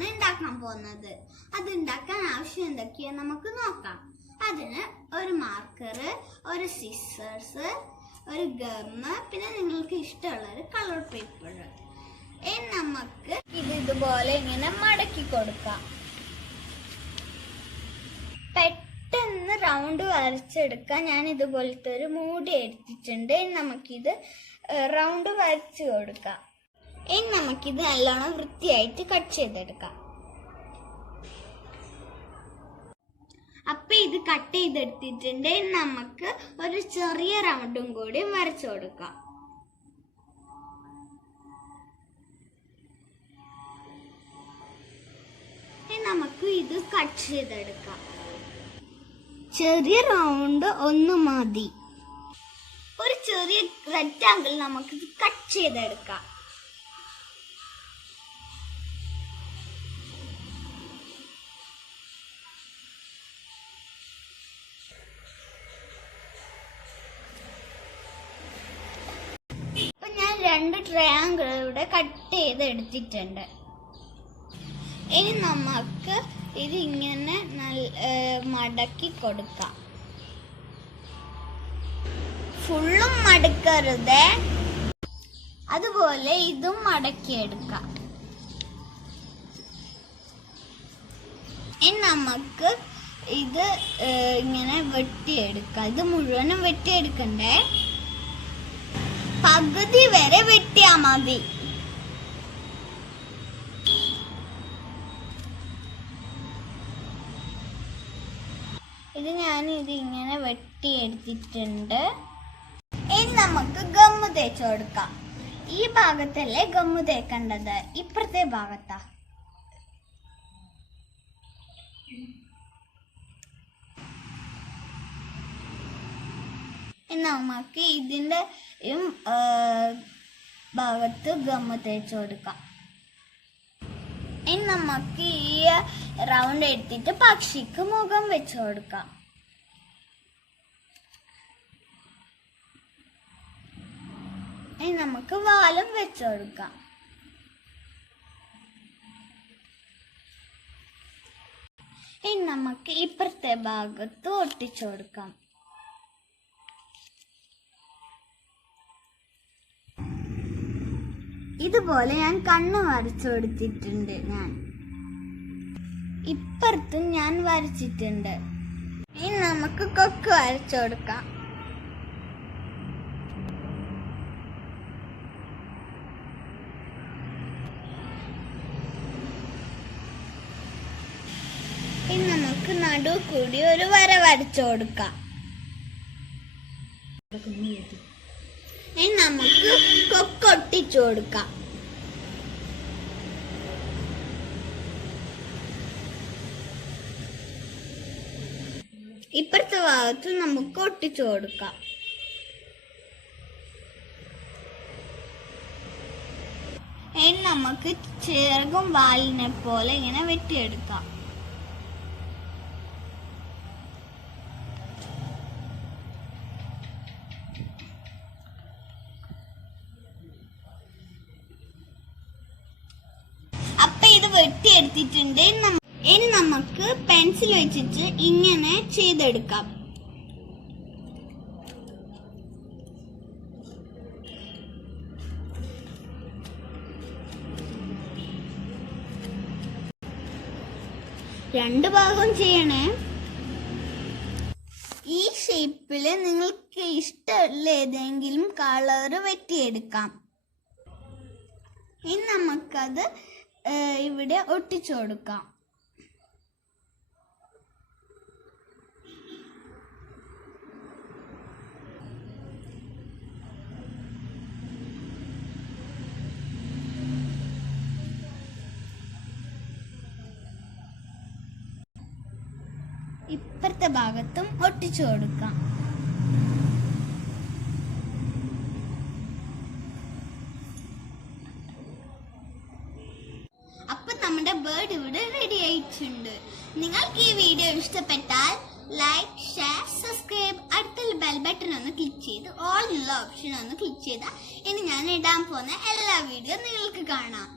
ആണ് ഉണ്ടാക്കാൻ പോകുന്നത്. അത് ഉണ്ടാക്കാൻ ആവശ്യം എന്തൊക്കെയാ നമുക്ക് നോക്കാം. അതിന് ഒരു മാർക്കർ, ഒരു സിസേഴ്സ്, ഒരു ഗമ്മ്, പിന്നെ നിങ്ങൾക്ക് ഇഷ്ടമുള്ള ഒരു കളർ പേപ്പർ. നമുക്ക് ഇതുപോലെ ഇങ്ങനെ മടക്കി കൊടുക്കാം. പെട്ടെന്ന് റൗണ്ട് വരച്ചെടുക്കാൻ ഞാൻ ഇതുപോലത്തെ ഒരു മൂടി എടുത്തിട്ടുണ്ട്. നമുക്കിത് റൗണ്ട് വരച്ചു കൊടുക്കാം. ഇനി നമുക്കിത് നല്ലോണം വൃത്തിയായിട്ട് കട്ട് ചെയ്തെടുക്കാം. അപ്പൊ ഇത് കട്ട് ചെയ്തെടുത്തിട്ടുണ്ട്. നമുക്ക് ഒരു ചെറിയ റൗണ്ടും കൂടി വരച്ചു കൊടുക്കാം. നമുക്ക് ഇത് കട്ട് ചെയ്തെടുക്കാം. ചെറിയ റൗണ്ട് ഒന്ന് മതി. ഒരു ചെറിയ റെക്റ്റാങ്കിൾ നമുക്ക് കട്ട് ചെയ്തെടുക്കാം. ഇപ്പൊ ഞാൻ 2 ട്രയാങ്കിൾ ഇവിടെ കട്ട് ചെയ്തെടുത്തിട്ടുണ്ട്. ഇനി നമുക്ക് ഇതിങ്ങനെ മടക്കി കൊടുക്കാം. ഫുള്ളും മടക്കരുത്, അതുപോലെ ഇതും മടക്കിയെടുക്കാം. ഇനി നമുക്ക് ഇത് ഇങ്ങനെ വെട്ടിയെടുക്കാം. ഇത് മുഴുവനും വെട്ടിയെടുക്കണ്ടേ, പകുതി വരെ വെട്ടിയാ മതി. ഇത് ഇങ്ങനെ വെട്ടിയെടുത്തിട്ടുണ്ട്. ഇനി നമുക്ക് ഗമ്മ് തേച്ച് കൊടുക്കാം. ഈ ഭാഗത്തല്ലേ ഗമ്മ് തേക്കേണ്ടത്, ഇപ്പുറത്തെ ഭാഗത്താ. ഇനി നമുക്ക് ഇതിന്റെ ഭാഗത്ത് ഗമ്മ് തേച്ച് കൊടുക്കാം. ഇനി നമുക്ക് ഈ റൗണ്ട് എടുത്തിട്ട് പക്ഷിക്ക് മുഖം വെച്ച് കൊടുക്കാം. ഇനി നമുക്ക് വാലും വെച്ച് കൊടുക്കാം. ഇനി നമുക്ക് ഇപ്പുറത്തെ ഭാഗത്ത് ഒട്ടിച്ചു കൊടുക്കാം. ഇതുപോലെ ഞാൻ കണ്ണ് വരച്ചു കൊടുത്തിട്ടുണ്ട്. ഞാൻ ഇപ്പുറത്തും ഞാൻ വരച്ചിട്ടുണ്ട്. ഇനി നമുക്ക് കൊക്ക് വരച്ചു കൊടുക്കാം. ഇനി നമുക്ക് നടു കൂടി ഒരു വര വരച്ചു കൊടുക്കാം. ഇനി നമുക്ക് കൊക്കൊട്ടിച്ചു കൊടുക്കാം. ഇപ്പുറത്തെ ഭാഗത്ത് നമുക്ക് ഒട്ടിച്ചു കൊടുക്കാം. ഇനി നമുക്ക് ചിറകും വാലിനെ പോലെ ഇങ്ങനെ വെട്ടിയെടുക്കാം. ഇത് വെട്ടിയെടുത്തിട്ടുണ്ട്. ഇനി നമുക്ക് പെൻസിൽ വെച്ചിട്ട് ഇങ്ങനെ ചെയ്തെടുക്കാം. രണ്ട് ഭാഗവും ചെയ്യണേ. ഈ ഷേപ്പില് നിങ്ങൾക്ക് ഇഷ്ടമുള്ള ഏതെങ്കിലും കളറ് വെട്ടിയെടുക്കാം. ഇനി നമുക്കത് ഇവിടെ ഒട്ടിച്ചു കൊടുക്കാം. ഇപ്പുറത്തെ ഭാഗത്തും ഒട്ടിച്ചു കൊടുക്കാം. നമ്മുടെ ബേർഡ് ഇവിടെ റെഡി ആയിട്ടുണ്ട്. നിങ്ങൾക്ക് ഈ വീഡിയോ ഇഷ്ടപ്പെട്ടാൽ ലൈക്ക്, ഷെയർ, സബ്സ്ക്രൈബ്, അടുത്തുള്ള ബെൽ ബട്ടൺ ഒന്ന് ക്ലിക്ക് ചെയ്ത് ഓൾ എന്നുള്ള ഓപ്ഷൻ ഒന്ന് ക്ലിക്ക് ചെയ്താൽ ഇനി ഞാൻ ഇടാൻ പോകുന്ന എല്ലാ വീഡിയോ നിങ്ങൾക്ക് കാണാം.